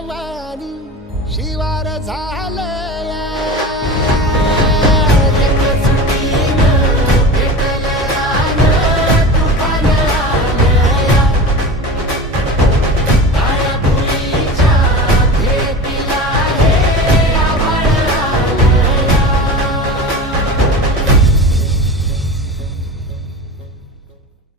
वाणी शिवार झालं.